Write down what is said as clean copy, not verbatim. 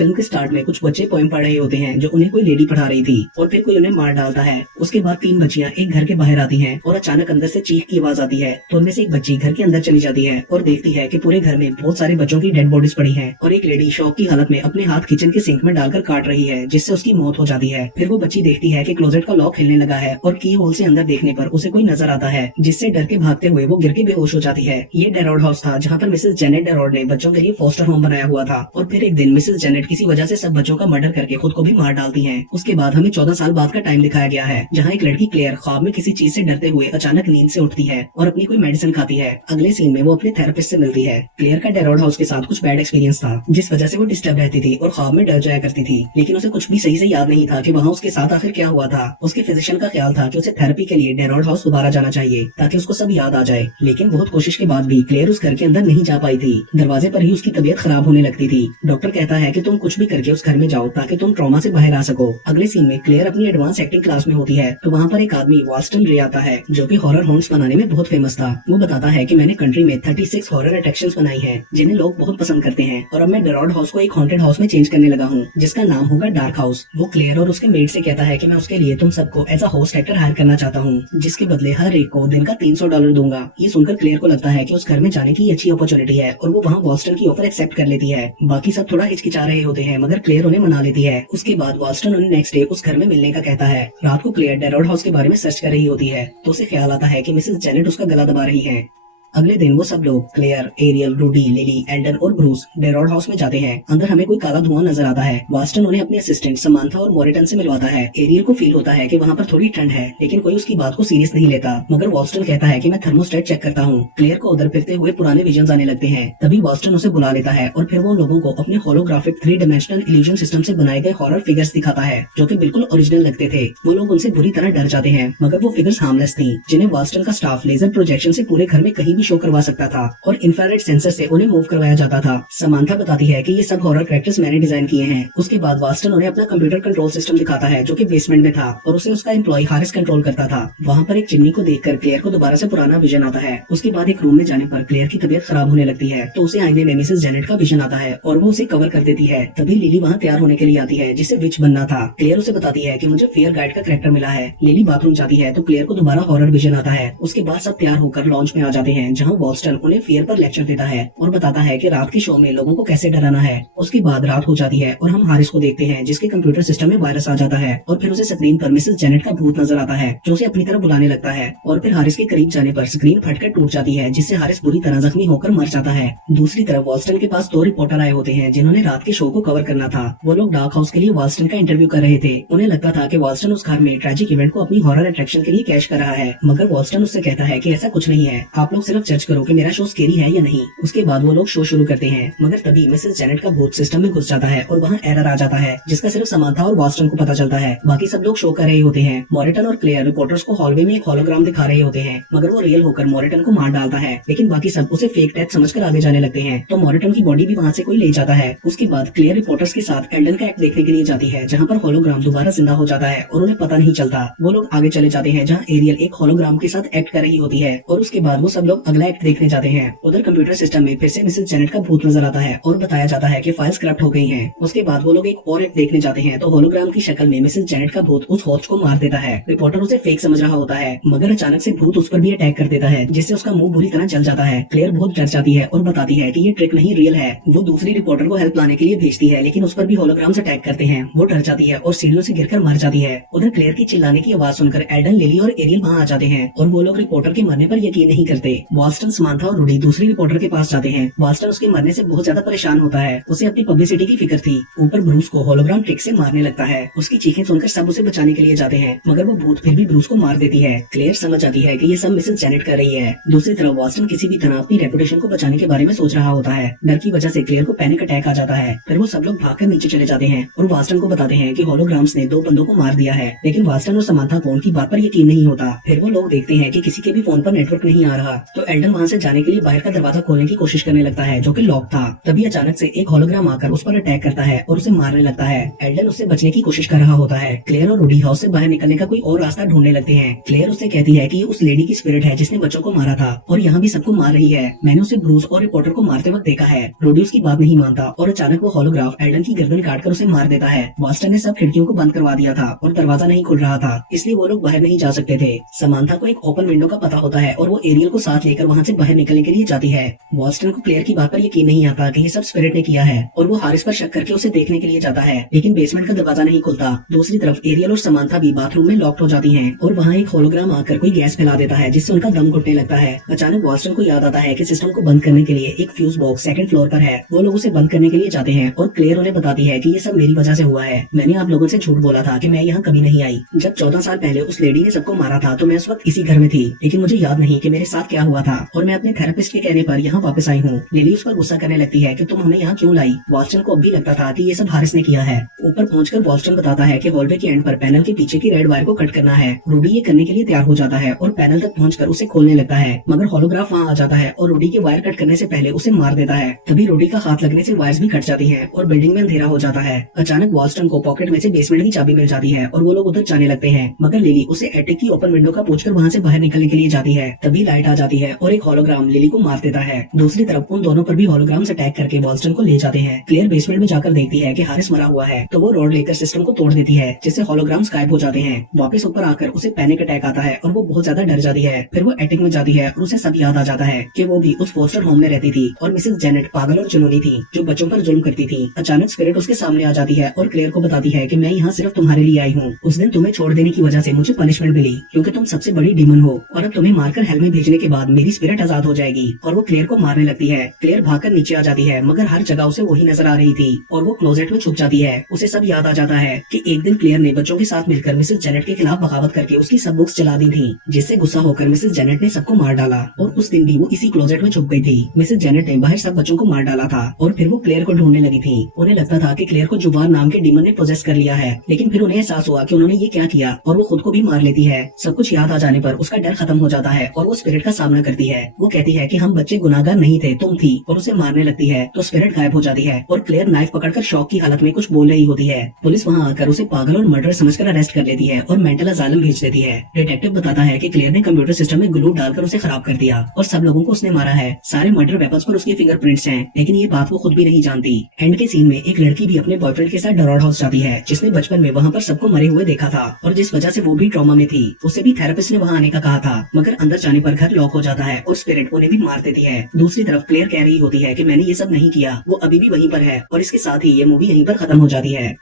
Film के start में कुछ बच्चे पोएम पढ़ रहे होते हैं जो उन्हें कोई लेडी पढ़ा रही थी और फिर कोई उन्हें मार डालता है। उसके बाद 3 बच्चियां एक घर के बाहर आती हैं और अचानक अंदर से चीख की आवाज आती है तो उनमें से एक बच्ची घर के अंदर चली जाती है और देखती है कि पूरे घर में बहुत सारे बच्चों की डेड बॉडीज पड़ी हैं और एक लेडी शॉक की हालत में अपने हाथ किचन के सिंक में डालकर काट रही है जिससे उसकी मौत हो जाती है। फिर वो बच्ची देखती है कि क्लोजेट का लॉक हिलने लगा है और की होल से अंदर देखने पर उसे कोई नजर आता है जिससे डर के भागते हुए वो गिर के बेहोश हो जाती है। ये डेरॉड हाउस था जहाँ पर मिसेस जेनेट डेरॉड ने बच्चों के लिए फोस्टर होम बनाया हुआ था और फिर एक दिन मिसेस जेनेट किसी वजह से सब बच्चों का मर्डर करके खुद को भी मार डालती हैं। उसके बाद हमें 14 साल बाद का टाइम दिखाया गया है जहाँ एक लड़की क्लेयर ख्वाब में किसी चीज से डरते हुए अचानक नींद से उठती है और अपनी कोई मेडिसिन खाती है। अगले सीन में वो अपने थेरेपिस्ट से मिलती है। क्लेयर का डेरॉड हाउस के साथ कुछ बैड एक्सपीरियंस था जिस वजह से वो डिस्टर्ब रहती थी और ख्वाब में डर जाया करती थी, लेकिन उसे कुछ भी सही से याद नहीं था कि वहाँ उसके साथ आखिर क्या हुआ था। उसके फिजिशियन का ख्याल था कि उसे थेरेपी के लिए डेरॉड हाउस दोबारा जाना चाहिए ताकि उसको सब याद आ जाए, लेकिन बहुत कोशिश के बाद भी क्लेयर उस घर के अंदर नहीं जा पाई थी। दरवाजे पर ही उसकी तबीयत खराब होने लगती थी। डॉक्टर कहता है कि तुम कुछ भी करके उस घर में जाओ ताकि तुम ट्रॉमा से बाहर आ सको। अगले सीन में क्लेयर अपनी एडवांस एक्टिंग क्लास में होती है तो वहाँ पर एक आदमी वाल्स्टन रे आता है जो कि हॉरर हॉन्ट्स बनाने में बहुत फेमस था। वो बताता है कि मैंने कंट्री में 36 हॉरर अट्रैक्शंस बनाई हैं जिन्हें लोग बहुत पसंद करते हैं और अब मैं डेरॉड हाउस को एक हॉन्टेड हाउस में चेंज करने लगा हूँ जिसका नाम होगा डार्क हाउस। वो क्लेयर और उसके मेड से कहता है कि मैं उसके लिए तुम सबको as a host actor hire करना चाहता हूँ जिसके बदले हर एक को दिन का $300 दूंगा। ये सुनकर क्लेयर को लगता है कि उस घर में जाने की अच्छी अपॉर्चुनिटी है और वो वहाँ वाल्स्टन की ऑफर एक्सेप्ट कर लेती है। बाकी सब थोड़ा हिचकिचा रहे होते हैं मगर क्लेयर उन्हें मना लेती है। उसके बाद वाल्स्टन उन्हें नेक्स्ट डे उस घर में मिलने का कहता है। रात को क्लेयर डेरॉड हाउस के बारे में सर्च कर रही होती है तो उसे ख्याल आता है कि मिसेस जेनेट उसका गला दबा रही है। अगले दिन वो सब लोग Claire, Ariel, Rudy, Lily, Alden और ब्रूस डेरॉड हाउस में जाते हैं। अंदर हमें कोई काला धुआं नजर आता है। वाल्स्टन उन्हें अपने असिस्टेंट समांथा और मोरिटन से मिलवाता है। एरियल को फील होता है कि वहाँ पर थोड़ी ठंड है लेकिन कोई उसकी बात को सीरियस नहीं लेता, मगर वाल्स्टन कहता है कि मैं थर्मोस्टेट चेक करता हूँ। क्लेयर को उधर फिरते हुए पुराने विजन आने लगते हैं। तभी वाल्स्टन उसे बुला लेता है और फिर वो लोगों को अपने होलोग्राफिक 3 डायमेंशनल इल्यूजन सिस्टम से बनाए गए हॉरर फिगर्स दिखाता है जो कि बिल्कुल ओरिजिनल लगते थे। वो लोग उनसे बुरी तरह डर जाते हैं मगर वो फिगर्स हार्मलेस थी जिन्हें वाल्स्टन का स्टाफ लेजर प्रोजेक्शन से पूरे घर में कहीं भी शो करवा सकता था और इंफ्रारेड सेंसर से उन्हें मूव करवाया जाता था। समांथा बताती है कि ये सब हॉरर कैरेक्टर्स मैंने डिजाइन किए हैं। उसके बाद वाल्स्टन उन्हें अपना कंप्यूटर कंट्रोल सिस्टम दिखाता है जो कि बेसमेंट में था और उसे उसका एम्प्लॉय हारिस कंट्रोल करता था। वहाँ पर एक चिमनी को देखकर क्लेयर को दोबारा से पुराना विजन आता है। उसके बाद एक रूम में जाने पर क्लेयर की तबीयत खराब होने लगती है तो उसे आईने में मिसेस जेनेट का विजन आता है और वो उसे कवर कर देती है। तभी लिली वहाँ तैयार होने के लिए आती है जिसे विच बनना था। क्लेयर उसे बताती है कि मुझे फेयर गाइड का कैरेक्टर मिला है। लिली बाथरूम जाती है तो क्लेयर को दोबारा हॉरर विजन आता है। उसके बाद सब तैयार होकर लॉन्च में आ जाते हैं जहाँ वाल्स्टन उन्हें फेयर पर लेक्चर देता है और बताता है कि रात के शो में लोगों को कैसे डराना है। उसके बाद रात हो जाती है और हम हारिस को देखते हैं जिसके कंप्यूटर सिस्टम में वायरस आ जाता है और फिर उसे स्क्रीन पर मिसेस जेनेट का भूत नजर आता है जो उसे अपनी तरफ बुलाने लगता है और फिर हारिस के करीब जाने पर स्क्रीन फटकर टूट जाती है जिससे हारिस बुरी तरह जख्मी होकर मर जाता है। दूसरी तरफ वाल्स्टन के पास 2 रिपोर्टर आए होते हैं जिन्होंने रात के शो को कवर करना था। वो लोग डार्क हाउस के लिए वाल्स्टन का इंटरव्यू कर रहे थे। उन्हें लगता था कि वाल्स्टन उस घर में ट्रेजिक इवेंट को अपनी हॉरर अट्रैक्शन के लिए कैश कर रहा है, मगर वाल्स्टन उससे कहता है कि ऐसा कुछ नहीं है, आप लोग सिर्फ जज करो कि मेरा शो स्केरी है या नहीं। उसके बाद वो लोग शो शुरू करते हैं मगर तभी मिसेस जेनेट का भूत सिस्टम में घुस जाता है और वहाँ एरर आ जाता है जिसका सिर्फ समांथा और वाल्स्टन को पता चलता है। बाकी सब लोग शो कर रहे होते हैं। मोरिटन और क्लेयर रिपोर्टर्स को हॉलवे में एक होलोग्राम दिखा रहे होते हैं मगर वो रियल होकर मोरिटन को मार डालता है, लेकिन बाकी सब उसे फेक डेथ समझकर आगे जाने लगते हैं तो मोरिटन की बॉडी भी वहाँ से कोई ले जाता है। उसके बाद क्लेयर रिपोर्टर्स के साथ एल्डन का एक्ट देखने के लिए जाती है जहाँ पर होलोग्राम दोबारा जिंदा हो जाता है और उन्हें पता नहीं चलता। वो लोग आगे चले जाते हैं जहाँ एरियल एक होलोग्राम के साथ एक्ट कर रही होती है और उसके बाद वो सब लोग अगला एक्ट देखने जाते हैं। उधर कंप्यूटर सिस्टम में फिर से मिसेस जेनेट का भूत नजर आता है और बताया जाता है कि फाइल्स करप्ट हो गई हैं। उसके बाद वो लोग एक और एक्ट देखने जाते हैं तो होलोग्राम की शक्ल में मिसेस जेनेट का भूत उस होस्ट को मार देता है। रिपोर्टर उसे फेक समझ रहा होता है मगर अचानक से भूत उस पर भी अटैक कर देता है जिससे उसका मुंह बुरी तरह जल जाता है। क्लेयर बहुत डर जाती है और बताती है कि ये ट्रिक नहीं रियल है। वो दूसरी रिपोर्टर को हेल्प लाने के लिए भेजती है लेकिन उस पर भी होलोग्राम्स अटैक करते हैं। वो डर जाती है और सीढ़ियों से गिरकर मर जाती है। उधर क्लेयर की चिल्लाने की आवाज सुनकर एल्डन, लिली और एरियल वहाँ आ जाते हैं और वो लोग रिपोर्टर के मरने पर यकीन नहीं करते। वाल्स्टन, समांथा और रूडी दूसरी रिपोर्टर के पास जाते हैं। वाल्स्टन उसके मरने से बहुत ज्यादा परेशान होता है। उसे अपनी पब्लिसिटी की फिक्र थी। ऊपर ब्रूस को होलोग्राम ट्रिक से मारने लगता है। उसकी चीखें सुनकर सब उसे बचाने के लिए जाते हैं मगर वो भूत फिर भी ब्रूस को मार देती है। क्लेयर समझ जाती है कि ये सब मिसेस जेनेट कर रही है। दूसरी तरफ वाल्स्टन किसी भी तरह अपनी रेपुटेशन को बचाने के बारे में सोच रहा होता है। डर की वजह से क्लेयर को पैनिक अटैक आ जाता है। फिर वो सब लोग भागकर नीचे चले जाते हैं और वाल्स्टन को बताते हैं कि होलोग्राम्स ने 2 बंदों को मार दिया है, लेकिन वाल्स्टन और समांथा को उनकी बात पर यकीन नहीं होता। फिर वो लोग देखते हैं कि किसी के भी फोन पर नेटवर्क नहीं आ रहा तो एल्डन वहाँ से जाने के लिए बाहर का दरवाजा खोलने की कोशिश करने लगता है जो कि लॉक था। तभी अचानक से एक होलोग्राम आकर उस पर अटैक करता है और उसे मारने लगता है। एल्डन उससे बचने की कोशिश कर रहा होता है। क्लेयर और रूडी हाउस से बाहर निकलने का कोई और रास्ता ढूंढने लगते हैं। क्लेयर उससे कहती है कि ये उस लेडी की स्पिरिट है जिसने बच्चों को मारा था और यहाँ भी सबको मार रही है। मैंने उसे ब्रूस और रिपोर्टर को मारते वक्त देखा है। रूडी उसकी बात नहीं मानता और अचानक वो होलोग्राफ एल्डन की गर्दन काटकर उसे मार देता है। बॉस्टन ने सब खिड़कियों को बंद करवा दिया था और दरवाजा नहीं खुल रहा था, इसलिए वो लोग बाहर नहीं जा सकते थे। समांथा को एक ओपन विंडो का पता होता है और वो एरियल को साथ लेकर वहाँ से बाहर निकलने के लिए जाती है। बॉस्टन को क्लेयर की बात पर यकीन नहीं आता कि ये सब स्पिरिट ने किया है और वो हारिस पर शक करके उसे देखने के लिए जाता है, लेकिन बेसमेंट का दरवाजा नहीं खुलता। दूसरी तरफ एरियल और समांथा भी बाथरूम में लॉक्ड हो जाती हैं और वहाँ एक होलोग्राम आकर कोई गैस फैला देता है जिससे उनका दम घुटने लगता है। अचानक बॉस्टन को याद आता है कि सिस्टम को बंद करने के लिए एक फ्यूज बॉक्स सेकंड फ्लोर पर है। वो लोग उसे बंद करने के लिए जाते हैं और क्लेयर उन्हें बताती है कि ये सब मेरी वजह से हुआ है। मैंने आप लोगों से झूठ बोला था कि मैं यहाँ कभी नहीं आई। जब 14 साल पहले उस लेडी ने सबको मारा था तो मैं उस वक्त इसी घर में थी, लेकिन मुझे याद नहीं कि मेरे साथ क्या हुआ था और मैं अपने थेरेपिस्ट के कहने पर यहाँ वापस आई हूँ। लिली उस पर गुस्सा करने लगती है कि तुम हमें यहाँ क्यों लाई। बॉस्टन को अब भी लगता था कि ये सब हारिस ने किया है। ऊपर पहुंचकर बॉस्टन बताता है कि हॉलवे के एंड पर पैनल के पीछे की रेड वायर को कट करना है। रूडी ये करने के लिए तैयार हो जाता है और पैनल तक पहुंचकर उसे खोलने लगता है, मगर होलोग्राफ वहाँ आ जाता है और रूडी के वायर कट करने से पहले उसे मार देता है। तभी रूडी का हाथ लगने से वायर्स भी कट जाती हैं और बिल्डिंग में अंधेरा हो जाता है। अचानक बॉस्टन को पॉकेट में से बेसमेंट की चाबी मिल जाती है और वो लोग उधर जाने लगते हैं, मगर लिली उसे एटिक की ओपन विंडो का पूछकर वहाँ से बाहर निकलने के लिए जाती है। तभी लाइट आ जाती है और एक होलोग्राम लिली को मार देता है। दूसरी तरफ उन दोनों पर भी होलोग्राम्स अटैक करके बॉस्टन को ले जाते हैं। क्लियर बेसमेंट में जाकर देखती है कि हारिस मरा हुआ है, तो वो रोड लेकर सिस्टम को तोड़ देती है जिससे होलोग्राम्स गायब हो जाते हैं। वापस ऊपर आकर उसे पैनिक अटैक आता है और वो बहुत ज्यादा डर जाती है। फिर वो एटिक में जाती है और उसे सब याद आ जाता है कि वो भी उस फोस्टर होम में रहती थी और मिसेस जेनेट पागल और जुनूनी थी जो बच्चों पर जुल्म करती थी। अचानक स्पिरिट उसके सामने आ जाती है और क्लियर को बताती है कि मैं यहाँ सिर्फ तुम्हारे लिए आई हूँ। उस दिन तुम्हें छोड़ देने की वजह से मुझे पनिशमेंट मिली क्योंकि तुम सबसे बड़ी डीमन हो और अब तुम्हें मारकर हेल में भेजने के बाद मेरी स्पिरिट आजाद हो जाएगी। और वो क्लियर को मारने लगती है। क्लियर भागकर नीचे आ जाती है, मगर हर जगह उसे वही नजर आ रही थी और वो क्लोजेट में छुप जाती है। उसे सब याद आ जाता है कि एक दिन क्लियर ने बच्चों के साथ मिलकर मिसेस जेनेट के खिलाफ बगावत करके उसकी सब बुक्स जला दी थी, जिससे गुस्सा होकर मिसेस जेनेट ने सबको मार डाला और उस दिन भी वो इसी क्लोजेट में छुप गई थी। मिसेस जेनेट ने बाहर सब बच्चों को मार डाला था और फिर वो क्लियर को ढूंढने लगी थी। उन्हें लगता था कि क्लियर को जुबार नाम के डीमन ने पोजेस कर लिया है, लेकिन फिर उन्हें एहसास हुआ कि उन्होंने ये क्या किया और वो खुद को भी मार लेती है। सब कुछ याद आ जाने पर उसका डर खत्म हो जाता है और वो स्पिरिट का सामना करती है। वो कहती है कि हम बच्चे गुनाहगार नहीं थे, तुम थी, और उसे मारने लगती है तो स्पिरिट गायब हो जाती है और क्लियर नाइफ पकड़कर शॉक की हालत में कुछ बोल रही होती है। पुलिस वहाँ आकर उसे पागल और मर्डर समझकर अरेस्ट कर लेती है और मेंटल असाइलम भेज देती है। डिटेक्टिव बताता है कि क्लियर ने कंप्यूटर सिस्टम में ग्लू डालकर उसे खराब कर दिया और सब लोगों को उसने मारा है। सारे मर्डर वेपन्स पर उसके फिंगरप्रिंट्स हैं, लेकिन ये बात वो खुद भी नहीं जानती। एंड के सीन में एक लड़की भी अपने बॉयफ्रेंड के साथ डरॉड हाउस जाती है जिसने बचपन में वहाँ पर सबको मरे हुए देखा था और जिस वजह से वो भी ट्रॉमा में थी। उसे भी थेरेपिस्ट ने वहाँ आने का कहा था, मगर अंदर जाने पर घर लॉक हो जाता है और स्पिरिट उन्हें भी मार देती है। दूसरी तरफ क्लियर कह रही होती है कि मैंने ये सब नहीं किया, वो अभी भी वहीं पर है और इसके साथ ही ये मूवी यहीं पर खत्म हो जाती है।